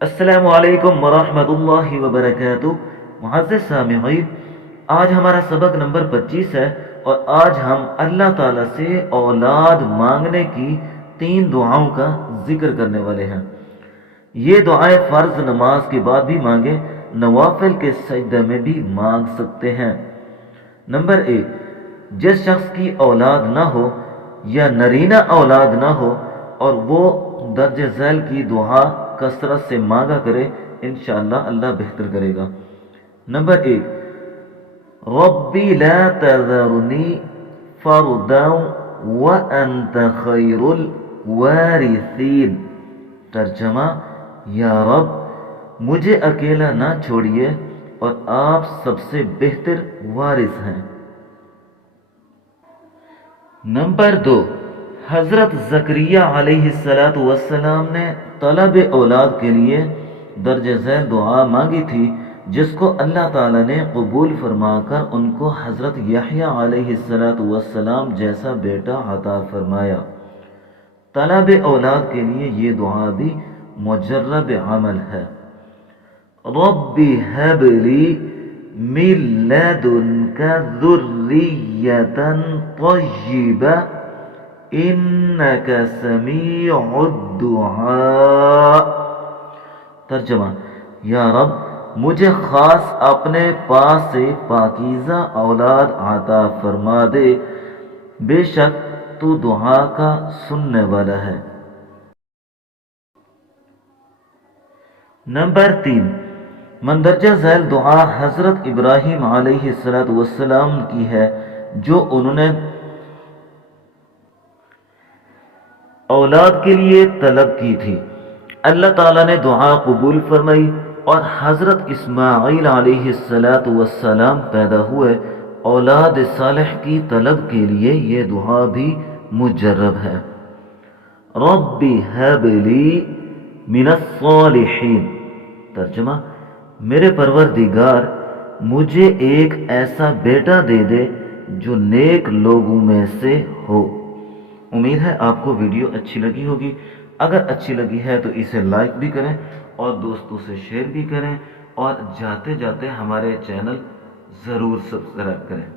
السلام علیکم ورحمۃ اللہ وبرکاتہ۔ معزز سامعین، آج ہمارا سبق نمبر 25 ہے اور آج ہم اللہ تعالیٰ سے اولاد مانگنے کی 3 دعاؤں کا ذکر کرنے والے ہیں۔ یہ دعائیں فرض نماز کے بعد بھی مانگیں، نوافل کے سجدہ میں بھی مانگ سکتے ہیں۔ نمبر 1، جس شخص کی اولاد نہ ہو یا نرینہ اولاد نہ ہو اور وہ درج ذیل کی دعا کثرت سے مانگا کرے، انشاءاللہ اللہ بہتر کرے گا۔ نمبر 1، ربی لا تذرنی فردا وانت خیر الوارثین۔ ترجمہ، یا رب مجھے اکیلا نہ چھوڑیے اور آپ سب سے بہتر وارث ہیں۔ نمبر 2، حضرت زکریا علیہ السلام نے طلب اولاد کے لیے درج ذیل دعا مانگی تھی، جس کو اللہ تعالیٰ نے قبول فرما کر ان کو حضرت یحییٰ علیہ السلام جیسا بیٹا عطا فرمایا۔ طلب اولاد کے لیے یہ دعا بھی مجرب عمل ہے۔ رب هب لی من لدنک ذریۃ طیبہ انک سمیع الدعاء۔ ترجمہ، یا رب مجھے خاص اپنے پاس سے پاکیزہ اولاد عطا فرما دے، بے شک تو دعا کا سننے والا ہے۔ نمبر 3، مندرجہ ذیل دعا حضرت ابراہیم علیہ السلام کی ہے، جو انہوں نے اولاد کے لیے طلب کی تھی۔ اللہ تعالیٰ نے دعا قبول فرمائی اور حضرت اسماعیل علیہ السلام پیدا ہوئے۔ اولاد صالح کی طلب کے لیے یہ دعا بھی مجرب ہے۔ رب هب لی من الصالحین۔ ترجمہ، میرے پروردگار مجھے ایک ایسا بیٹا دے دے جو نیک لوگوں میں سے ہو۔ امید ہے آپ کو ویڈیو اچھی لگی ہوگی۔ اگر اچھی لگی ہے تو اسے لائک بھی کریں اور دوستوں سے شیئر بھی کریں، اور جاتے جاتے ہمارے چینل ضرور سبسکرائب کریں۔